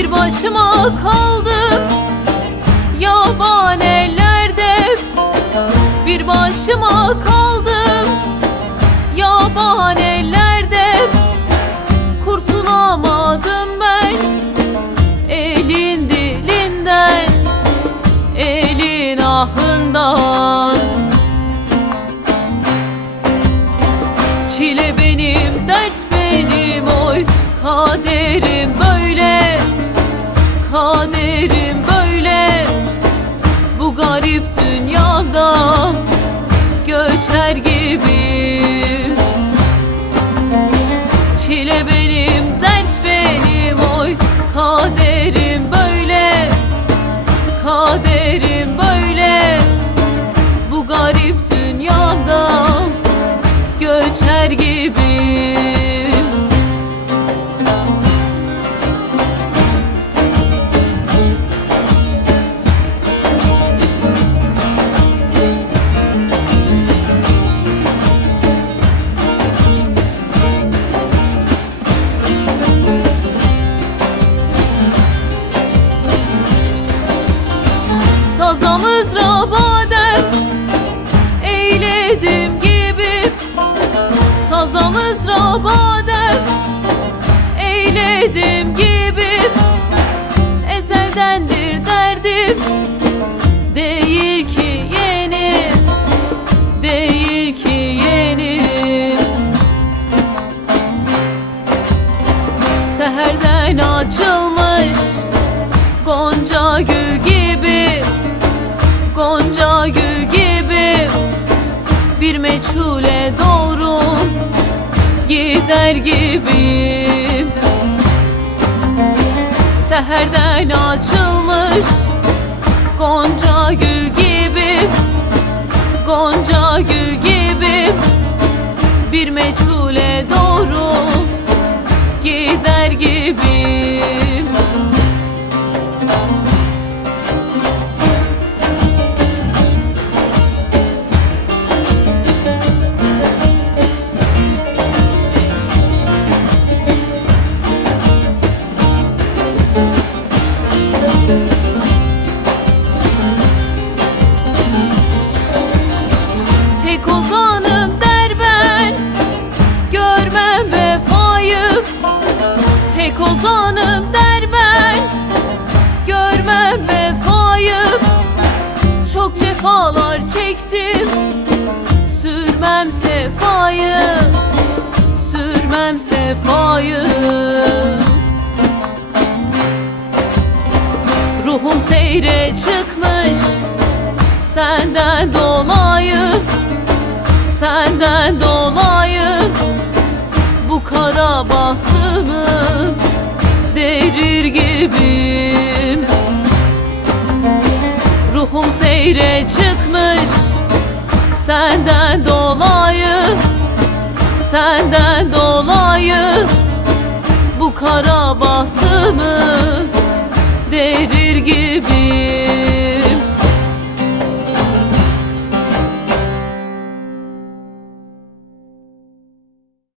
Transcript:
Bir başıma kaldım yaban ellerde, bir başıma kaldım yaban ellerde. Kurtulamadım ben elin dilinden, elin ahından. Çile benim, dert benim, oy kaderim böyle, kaderim böyle. Bu garip dünyada göçer gibiyim. Çile benim, dert benim, oy kaderim böyle, kaderim böyle. Bu garip dünyada göçer gibiyim. Sazamız rabadem eyledim gibi, sazamız rabadem eyledim gibi. Ezeldendir derdim, değil ki yeni, değil ki yeni. Seherden açılmış gonca gül gibi, gonca gül gibi. Bir meçhule doğru gider gibiyim. Seherden açılmış gonca gül gibi, gonca gül gibi. Bir meçhule doğru gider gibiyim. Tek ozanım der ben, görmem vefayı. Tek ozanım der ben, görmem vefayı. Çok cefalar çektim, sürmem sefayı, sürmem sefayı. Ruhum seyre çıkmış senden dolayı, senden dolayı. Bu kara bahtımı derir gibiyim. Ruhum seyre çıkmış senden dolayı, senden dolayı. Bu kara bahtımı derir gibiyim.